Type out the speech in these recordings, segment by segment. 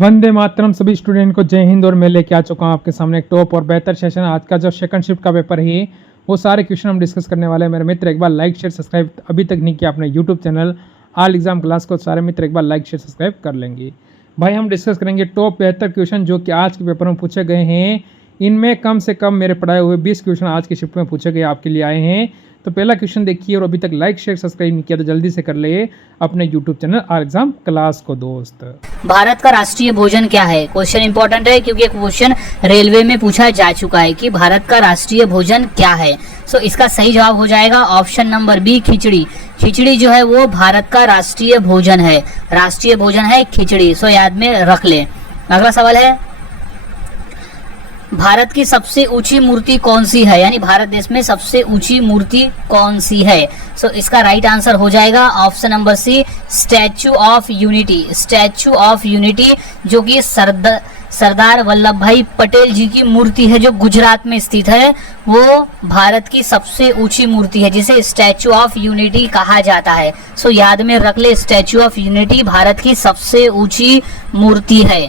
वंदे मातरम। सभी स्टूडेंट को जय हिंद। और मैं लेके आ चुका हूँ आपके सामने एक टॉप और बेहतर सेशन। आज का जो सेकंड शिफ्ट का पेपर है वो सारे क्वेश्चन हम डिस्कस करने वाले हैं। मेरे मित्र एक बार लाइक शेयर सब्सक्राइब अभी तक नहीं किया अपने YouTube channel all exam class को, सारे मित्र एक बार लाइक शेयर सब्सक्राइब कर लेंगे। भाई हम डिस्कस करेंगे टॉप 72 क्वेश्चन जो कि आज के पेपर में पूछे गए हैं। इनमें कम से कम मेरे पढ़ाए हुए 20 क्वेश्चन आज की शिफ्ट में पूछे गए आपके लिए आए हैं। तो पहला क्वेश्चन देखिए, और अभी तक लाइक शेयर सब्सक्राइब नहीं किया तो जल्दी से कर ले अपने YouTube channel all exam class को दोस्त। भारत का राष्ट्रीय भोजन क्या है? क्वेश्चन इंपॉर्टेंट है क्योंकि एक क्वेश्चन रेलवे में पूछा जा चुका है कि भारत का राष्ट्रीय भोजन क्या है। सो इसका सही जवाब हो जाएगा ऑप्शन नंबर बी, खिचड़ी। खिचड़ी जो है वो भारत का राष्ट्रीय भोजन है। राष्ट्रीय भोजन है खिचड़ी। सो याद में रख ले। अगला सवाल है, भारत की सबसे ऊंची मूर्ति कौन सी है? यानी भारत देश में सबसे ऊंची मूर्ति कौन सी है? सो इसका राइट आंसर हो जाएगा option number C, Statue of Unity. Statue of Unity जो कि सरदार वल्लभ भाई पटेल जी की मूर्ति है जो गुजरात में स्थित है, वो भारत की सबसे ऊंची मूर्ति है जिसे स्टैचू ऑफ यूनिटी कहा जाता है। सो याद में रख ले, स्टैचू ऑफ यूनिटी भारत की सबसे ऊंची मूर्ति है।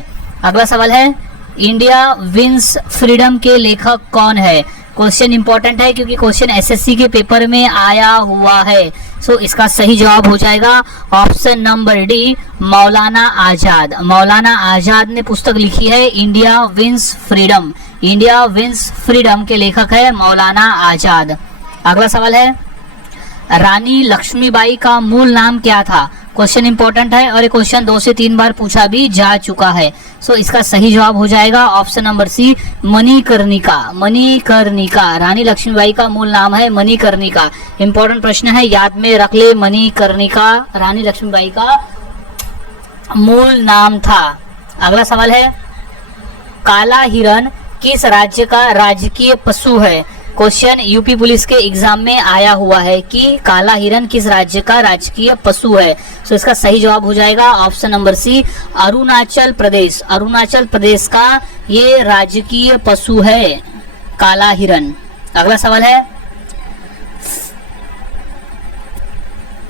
अगला सवाल है, इंडिया विंस फ्रीडम के लेखक कौन है? क्वेश्चन इंपॉर्टेंट है क्योंकि क्वेश्चन एसएससी के पेपर में आया हुआ है। सो इसका सही जवाब हो जाएगा option number D, Maulana Azad. Maulana Azad ने पुस्तक लिखी है India wins freedom. India wins freedom के लेखक है मौलाना आजाद। अगला सवाल है, रानी लक्ष्मीबाई का मूल नाम क्या था? क्वेश्चन इंपॉर्टेंट है और ये क्वेश्चन 2 से 3 बार पूछा भी जा चुका है। सो इसका सही जवाब हो जाएगा option number C, Manikarnika. Manikarnika. Rani Lakshmibai का मूल नाम है मणिकर्णिका। इंपॉर्टेंट प्रश्न है, याद में रख ले, मणिकर्णिका रानी लक्ष्मीबाई का मूल नाम था। अगला सवाल है, काला हिरण किस राज्य का राजकीय पशु है? क्वेश्चन यूपी पुलिस के एग्जाम में आया हुआ है कि काला हिरण किस राज्य का राजकीय पशु है। सो इसका सही जवाब हो जाएगा ऑप्शन नंबर सी, अरुणाचल प्रदेश। अरुणाचल प्रदेश का ये राजकीय पशु है काला हिरण। अगला सवाल है,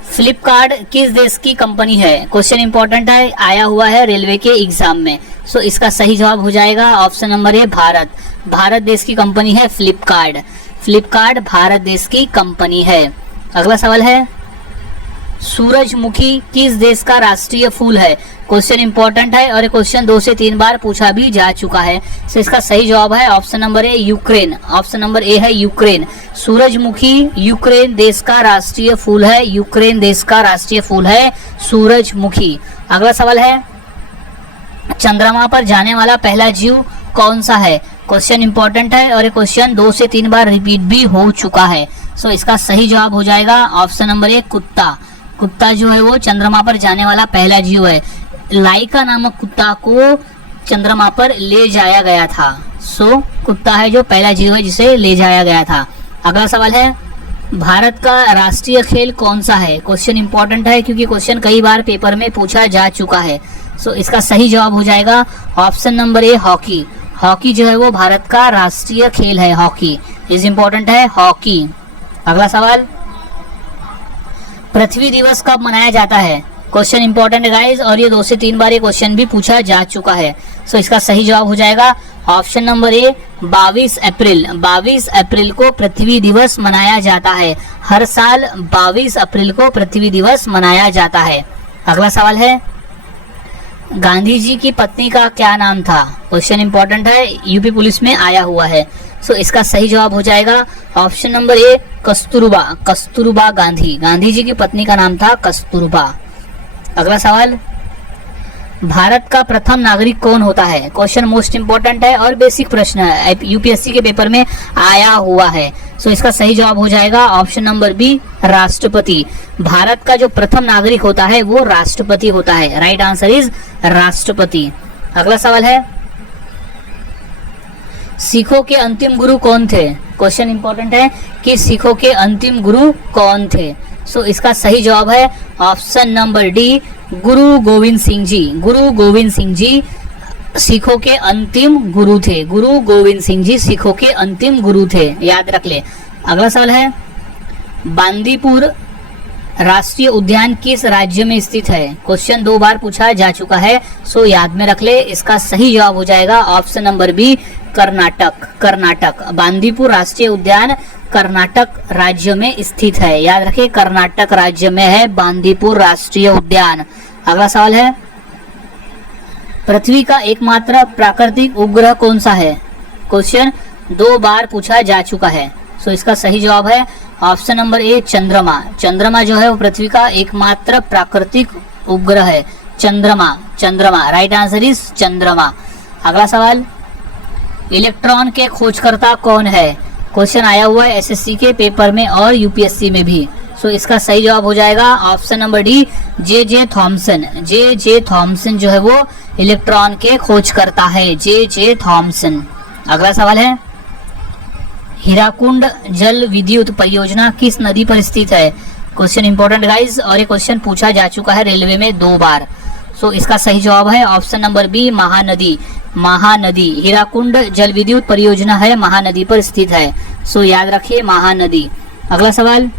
फ्लिपकार्ट किस देश की कंपनी है? क्वेश्चन इंपॉर्टेंट है, आया हुआ है रेलवे के एग्जाम में। सो इसका सही जवाब हो जाएगा ऑप्शन नंबर ए, भारत। भारत देश की कंपनी है फ्लिपकार्ट। फ्लिपकार्ट भारत देश की कंपनी है। अगला सवाल है, सूरजमुखी किस देश का राष्ट्रीय फूल है? क्वेश्चन इंपॉर्टेंट है और क्वेश्चन 2 से 3 बार पूछा भी जा चुका है। सो इसका सही जवाब है ऑप्शन नंबर ए, यूक्रेन। ऑप्शन नंबर ए है यूक्रेन। सूरजमुखी यूक्रेन देश का राष्ट्रीय फूल है। यूक्रेन देश का राष्ट्रीय फूल है सूरजमुखी। अगला सवाल है, चंद्रमा पर जाने वाला पहला जीव कौन सा है? क्वेश्चन इंपॉर्टेंट है और ये क्वेश्चन 2 से 3 बार रिपीट भी हो चुका है। सो इसका सही जवाब हो जाएगा ऑप्शन नंबर ए, कुत्ता। कुत्ता जो है वो चंद्रमा पर जाने वाला पहला जीव है। लाइका नामक कुत्ता को चंद्रमा पर ले जाया गया था। सो कुत्ता है जो पहला जीव है जिसे ले जाया गया था। अगला सवाल है, भारत का राष्ट्रीय खेल कौन सा है? क्वेश्चन इंपॉर्टेंट है क्योंकि क्वेश्चन कई बार पेपर में पूछा जा चुका है। सो इसका सही जवाब हो जाएगा ऑप्शन नंबर ए, हॉकी। हॉकी जो है वो भारत का राष्ट्रीय खेल है। हॉकी इज इंपॉर्टेंट है, हॉकी। अगला सवाल, पृथ्वी दिवस कब मनाया जाता है? क्वेश्चन इंपॉर्टेंट है गाइस और ये 2 से 3 बार ये क्वेश्चन भी पूछा जा चुका है। सो इसका सही जवाब हो जाएगा ऑप्शन नंबर ए, 22 अप्रैल। 22 अप्रैल को पृथ्वी दिवस मनाया जाता है। हर साल 22 अप्रैल को पृथ्वी दिवस मनाया जाता है। अगला सवाल है, गांधी जी की पत्नी का क्या नाम था? क्वेश्चन इंपॉर्टेंट है, यूपी पुलिस में आया हुआ है। सो इसका सही जवाब हो जाएगा option number A, Kasturba. Kasturba Gandhi. Gandhi ji की पत्नी का नाम था कस्तूरबा। अगला सवाल, भारत का प्रथम नागरिक कौन होता है? क्वेश्चन मोस्ट इंपॉर्टेंट है और बेसिक प्रश्न है, यूपीएससी के पेपर में आया हुआ है। सो इसका सही जवाब हो जाएगा ऑप्शन नंबर बी, राष्ट्रपति। भारत का जो प्रथम नागरिक होता है वो राष्ट्रपति होता है। राइट आंसर इज राष्ट्रपति। अगला सवाल है, सिखों के अंतिम गुरु कौन थे? क्वेश्चन इंपॉर्टेंट है कि सिखों के अंतिम गुरु कौन थे? सो इसका सही जवाब है ऑप्शन नंबर डी, गुरु गोविंद सिंह जी। गुरु गोविंद सिंह जी सिखों के अंतिम गुरु थे। गुरु गोविंद सिंह जी सिखों के अंतिम गुरु थे, याद रख ले। अगला सवाल है, बांदीपुर राष्ट्रीय उद्यान किस राज्य में स्थित है? क्वेश्चन 2 बार पूछा जा चुका है, सो याद में रख ले। इसका सही जवाब हो जाएगा option number B, Karnataka. Karnataka, Bandipur राष्ट्रीय उद्यान कर्नाटक राज्य में स्थित है। याद रखें, कर्नाटक राज्य में है बांदीपुर राष्ट्रीय उद्यान। अगला सवाल है, पृथ्वी का एकमात्र प्राकृतिक उपग्रह कौन सा है? क्वेश्चन 2 बार पूछा जा चुका है, सो इसका सही जवाब है ऑप्शन नंबर ए, चंद्रमा। चंद्रमा जो है वो पृथ्वी का एकमात्र प्राकृतिक उपग्रह है। चंद्रमा, चंद्रमा, राइट आंसर इज चंद्रमा। अगला सवाल, इलेक्ट्रॉन के खोजकर्ता कौन है? क्वेश्चन आया हुआ है एसएससी के पेपर में और यूपीएससी में भी, सो इसका सही जवाब हो जाएगा ऑप्शन नंबर डी, जे जे थॉमसन। जे जे थॉमसन जो है वो इलेक्ट्रॉन के खोजकर्ता है, जे जे थॉमसन। अगला सवाल है, हीराकुंड जल विद्युत परियोजना किस नदी पर स्थित है? क्वेश्चन इंपॉर्टेंट गाइस, और ये क्वेश्चन पूछा जा चुका है रेलवे में 2 बार, सो इसका सही जवाब है option number B, Mahanadi. Mahanadi, Hirakud जल विद्युत परियोजना है महानदी पर स्थित है, सो याद रखिए महानदी। अगला सवाल,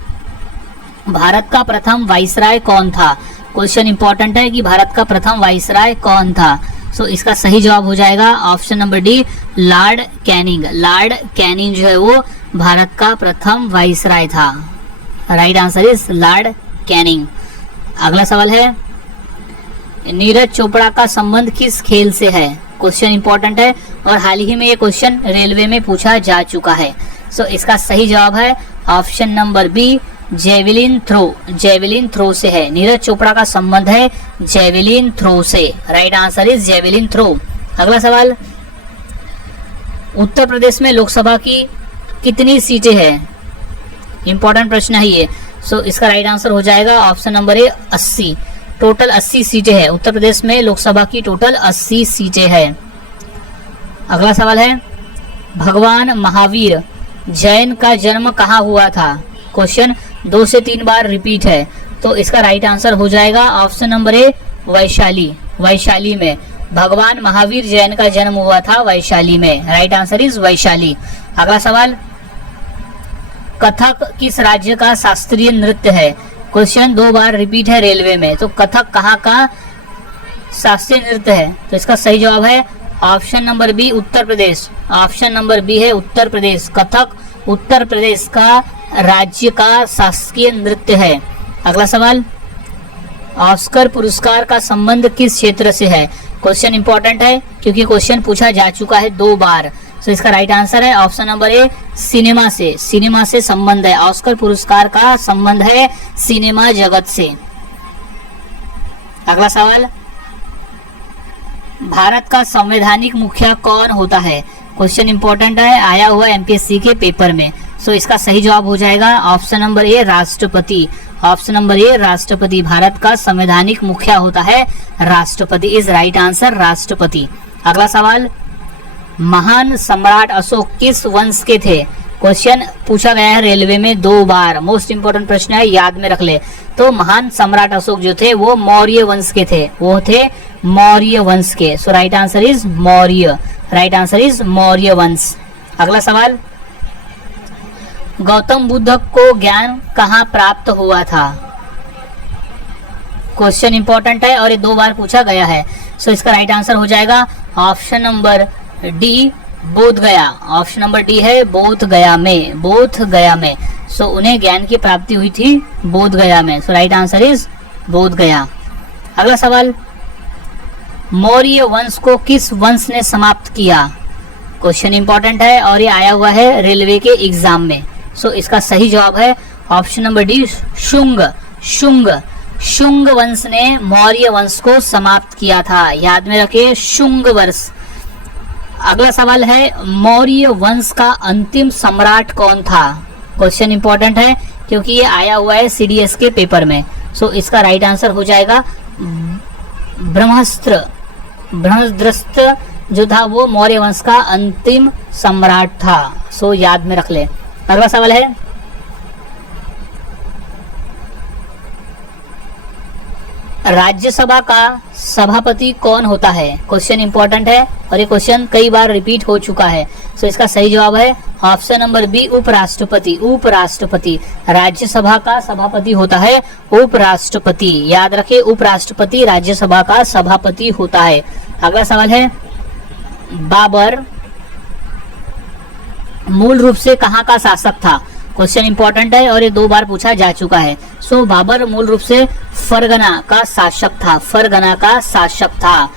भारत का प्रथम वाइसराय कौन था? क्वेश्चन इंपॉर्टेंट है कि भारत का प्रथम वाइसराय कौन था, सो इसका सही जवाब हो जाएगा option number D, Lord Canning. Lord Canning जो है वो भारत का प्रथम वाइसराय था। Right answer is Lord Canning. अगला सवाल है, नीरज चोपड़ा का संबंध किस खेल से है? क्वेश्चन इंपॉर्टेंट है और हाल ही में ये क्वेश्चन रेलवे में पूछा जा चुका है, सो इसका सही जवाब है option number B, javelin throw. Javelin throw से है, नीरज चोपड़ा का संबंध है जेवलिन थ्रो से। Right answer is javelin throw. अगला सवाल, उत्तर प्रदेश में लोकसभा की कितनी सीटें हैं? इंपॉर्टेंट प्रश्न है ये, सो इसका राइट आंसर हो जाएगा ऑप्शन नंबर ए, 80। टोटल 80 सीटें हैं उत्तर प्रदेश में, लोकसभा की टोटल 80 सीटें हैं। अगला सवाल है, भगवान महावीर जैन का जन्म कहाँ हुआ था? क्वेश्चन 2 से 3 बार रिपीट है, तो इसका राइट आंसर हो जाएगा ऑप्शन नंबर ए, वैशाली। वैशाली में भगवान महावीर जैन का जन्म हुआ था वैशाली में। Right answer is Vaishali. अगला सवाल, कथक किस राज्य का शास्त्रीय नृत्य है? क्वेश्चन 2 बार रिपीट है रेलवे में, तो कथक कहाँ का शास्त्रीय नृत्य है? तो इसका सही जवाब है option number B, Uttar Pradesh. Option number B है उत्तर प्रदेश। कथक उत्तर प्रदेश का राज्य का शासकीय नृत्य है। अगला सवाल, ऑस्कर पुरस्कार का संबंध किस क्षेत्र से है? क्वेश्चन इंपॉर्टेंट है क्योंकि क्वेश्चन पूछा जा चुका है 2 बार, तो इसका राइट आंसर है ऑप्शन नंबर ए, सिनेमा से। सिनेमा से संबंध है, ऑस्कर पुरस्कार का संबंध है सिनेमा जगत से। अगला सवाल, भारत का संवैधानिक मुखिया कौन होता है? क्वेश्चन इंपॉर्टेंट है, आया हुआ एमपीएससी के पेपर में, सो इसका सही जवाब हो जाएगा ऑप्शन नंबर ए, राष्ट्रपति। ऑप्शन नंबर ए, राष्ट्रपति। भारत का संवैधानिक मुखिया होता है राष्ट्रपति, इज राइट आंसर, राष्ट्रपति। अगला सवाल, महान सम्राट अशोक किस वंश के थे? क्वेश्चन पूछा गया है रेलवे में 2 बार, मोस्ट इंपोर्टेंट प्रश्न है, याद में रख ले। तो महान सम्राट अशोक जो थे वो मौर्य वंश के थे, वो थे मौर्य वंश के, so right answer is Maurya. Right answer is Maurya वंश। अगला सवाल, गौतम बुद्ध को ज्ञान कहाँ प्राप्त हुआ था? क्वेश्चन इंपॉर्टेंट है और ये 2 बार पूछा गया है, सो इसका राइट आंसर हो जाएगा ऑप्शन नंबर डी, बोध गया। ऑप्शन नंबर डी है बोध गया में, बोध गया में, सो उन्हें ज्ञान की प्राप्ति हुई थी बोध गया में, सो राइट आंसर इज बोध गया। अगला सवाल, मौर्य वंश को किस वंश ने समाप्त किया? क्वेश्चन इंपॉर्टेंट है और ये आया हुआ है रेलवे के एग्जाम में, सो इसका सही जवाब है option number D, Shunga. Shunga, Shunga वंश ने मौर्य वंश को समाप्त किया था, याद में रखिए, शुंग वंश। अगला सवाल है, मौर्य वंश का अंतिम सम्राट कौन था? क्वेश्चन इंपॉर्टेंट है क्योंकि ये आया हुआ है सीडीएस के पेपर में, सो इसका राइट आंसर हो जाएगा ब्रह्मस्त्र। ब्रह्मद्रस्त जो था वो मौर्य वंश का अंतिम सम्राट था, सो याद में रख ले। अगला सवाल है, राज्यसभा का सभापति कौन होता है? क्वेश्चन इंपॉर्टेंट है और ये क्वेश्चन कई बार रिपीट हो चुका है। सो इसका सही जवाब है ऑप्शन नंबर बी, उपराष्ट्रपति। उपराष्ट्रपति, राज्यसभा का सभापति होता है उपराष्ट्रपति। याद रखें, उपराष्ट्रपति राज्यसभा का सभापति होता है। अगला सवाल है, बाबर मूल रूप से कहाँ का शासक था? क्वेश्चन इंपॉर्टेंट है और ये 2 बार पूछा जा चुका है। सो बाबर मूल रूप से फरगना का शासक था। फरगना का शासक था।